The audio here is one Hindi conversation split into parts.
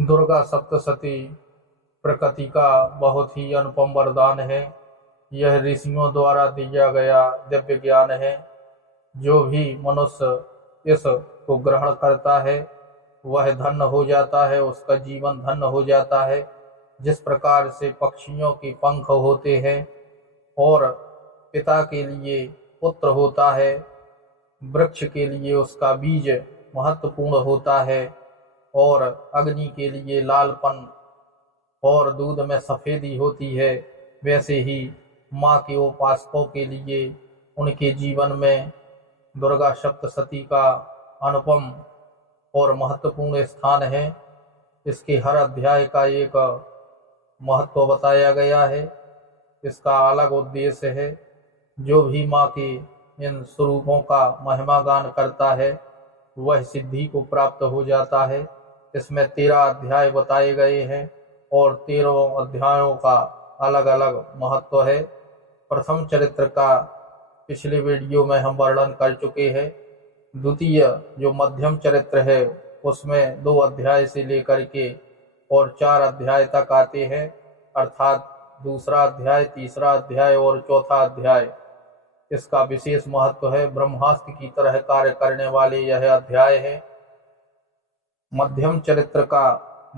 दुर्गा सप्तशती प्रकृति का बहुत ही अनुपम वरदान है। यह ऋषियों द्वारा दिया गया दिव्य ज्ञान है। जो भी मनुष्य इस को ग्रहण करता है वह धन्य हो जाता है, उसका जीवन धन्य हो जाता है। जिस प्रकार से पक्षियों के पंख होते हैं और पिता के लिए पुत्र होता है, वृक्ष के लिए उसका बीज महत्वपूर्ण होता है और अग्नि के लिए लालपन और दूध में सफेदी होती है, वैसे ही माँ के उपासकों के लिए उनके जीवन में दुर्गा सप्तशती का अनुपम और महत्वपूर्ण स्थान है। इसके हर अध्याय का एक महत्व बताया गया है, इसका अलग उद्देश्य है। जो भी माँ के इन स्वरूपों का महिमा गान करता है वह सिद्धि को प्राप्त हो जाता है। इसमें 13 अध्याय बताए गए हैं और 13 अध्यायों का अलग अलग महत्व है। प्रथम चरित्र का पिछले वीडियो में हम वर्णन कर चुके हैं। द्वितीय जो मध्यम चरित्र है उसमें 2 अध्याय से लेकर के और 4 अध्याय तक आते हैं, अर्थात दूसरा अध्याय, तीसरा अध्याय और चौथा अध्याय। इसका विशेष महत्व है। ब्रह्मास्त्र की तरह कार्य करने वाले यह अध्याय है। मध्यम चरित्र का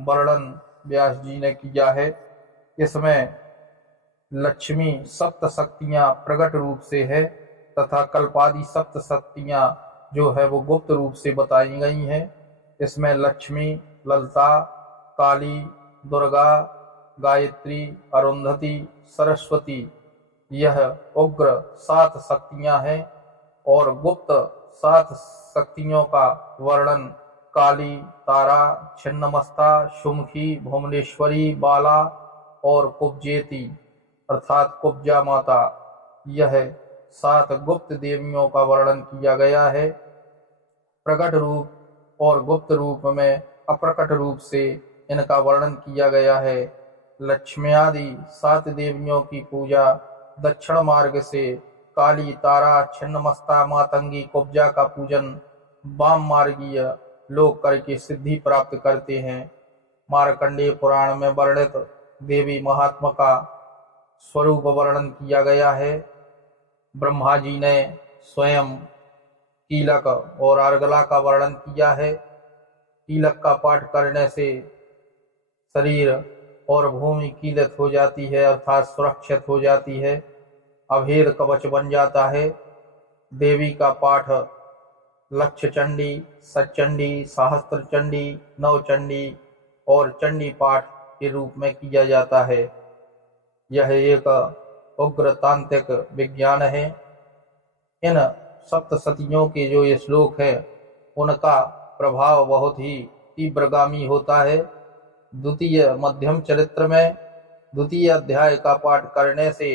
वर्णन व्यास जी ने किया है। इसमें लक्ष्मी सप्त शक्तियां प्रकट रूप से है तथा कल्पादि सप्त शक्तियां जो है वो गुप्त रूप से बताई गई हैं। इसमें लक्ष्मी, ललिता, काली, दुर्गा, गायत्री, अरुंधति, सरस्वती यह उग्र 7 शक्तियां हैं और गुप्त 7 शक्तियों का वर्णन काली, तारा, छिन्नमस्ता, शुम्खी, भुवनेश्वरी, बाला और कुब्जेती अर्थात कुब्जा माता, यह 7 गुप्त देवियों का वर्णन किया गया है। प्रकट रूप और गुप्त रूप में अप्रकट रूप से इनका वर्णन किया गया है। लक्ष्मी आदि 7 देवियों की पूजा दक्षिण मार्ग से, काली, तारा, छिन्नमस्ता, मातंगी, कुब्जा का पूजन वाम मार्गीय लोग करके सिद्धि प्राप्त करते हैं। मार्कंडेय पुराण में वर्णित देवी महात्मा का स्वरूप वर्णन किया गया है। ब्रह्मा जी ने स्वयं कीलक और अर्गला का वर्णन किया है। कीलक का पाठ करने से शरीर और भूमि कीलित हो जाती है, अर्थात सुरक्षित हो जाती है, अभेद कवच बन जाता है। देवी का पाठ लक्ष्य चंडी, सचंडी, सहस्त्र चंडी, नवचंडी और चंडी पाठ के रूप में किया जाता है। यह एक उग्र तांत्रिक विज्ञान है। इन सप्तशतियों के जो ये श्लोक है उनका प्रभाव बहुत ही तीव्रगामी होता है। द्वितीय मध्यम चरित्र में द्वितीय अध्याय का पाठ करने से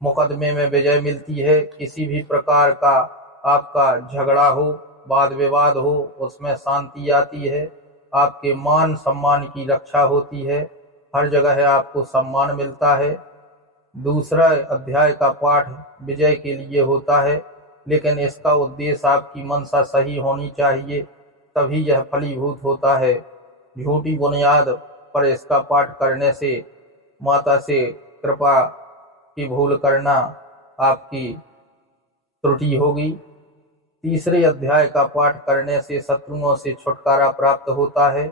मुकदमे में विजय मिलती है। किसी भी प्रकार का आपका झगड़ा हो, वाद विवाद हो, उसमें शांति आती है। आपके मान सम्मान की रक्षा होती है, हर जगह आपको सम्मान मिलता है। दूसरा अध्याय का पाठ विजय के लिए होता है, लेकिन इसका उद्देश्य आपकी मनसा सही होनी चाहिए, तभी यह फलीभूत होता है। झूठी बुनियाद पर इसका पाठ करने से माता से कृपा की भूल करना आपकी त्रुटि होगी। तीसरे अध्याय का पाठ करने से शत्रुओं से छुटकारा प्राप्त होता है।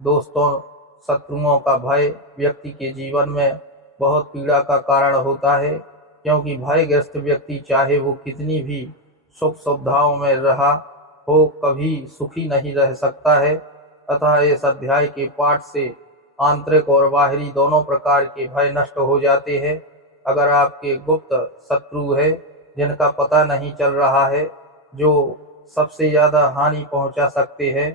दोस्तों, शत्रुओं का भय व्यक्ति के जीवन में बहुत पीड़ा का कारण होता है, क्योंकि भयग्रस्त व्यक्ति चाहे वो कितनी भी सुख सुविधाओं में रहा हो, कभी सुखी नहीं रह सकता है। अतः इस अध्याय के पाठ से आंतरिक और बाहरी दोनों प्रकार के भय नष्ट हो जाते हैं। अगर आपके गुप्त शत्रु है जिनका पता नहीं चल रहा है, जो सबसे ज्यादा हानि पहुंचा सकते हैं,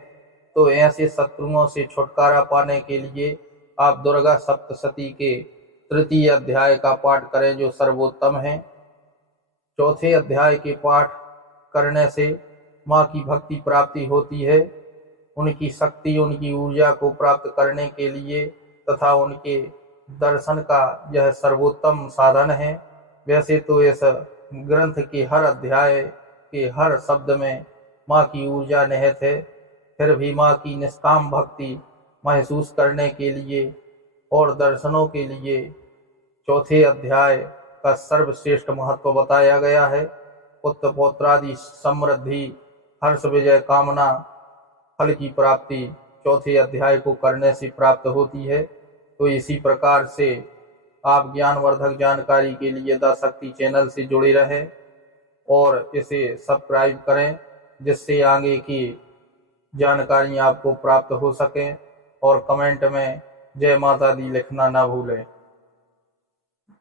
तो ऐसे शत्रुओं से छुटकारा पाने के लिए आप दुर्गा सप्तशती के तृतीय अध्याय का पाठ करें, जो सर्वोत्तम है। चौथे अध्याय के पाठ करने से माँ की भक्ति प्राप्ति होती है। उनकी शक्ति, उनकी ऊर्जा को प्राप्त करने के लिए तथा उनके दर्शन का यह सर्वोत्तम साधन है। वैसे तो इस ग्रंथ के हर अध्याय के हर शब्द में माँ की ऊर्जा निहित है, फिर भी माँ की निष्काम भक्ति महसूस करने के लिए और दर्शनों के लिए चौथे अध्याय का सर्वश्रेष्ठ महत्व बताया गया है। पुत्र पौत्रादि समृद्धि, हर्ष, विजय, कामना, फल की प्राप्ति चौथे अध्याय को करने से प्राप्त होती है। तो इसी प्रकार से आप ज्ञानवर्धक जानकारी के लिए द शक्ति चैनल से जुड़े रहें और इसे सब्सक्राइब करें, जिससे आगे की जानकारी आपको प्राप्त हो सके। और कमेंट में जय माता दी लिखना ना भूलें।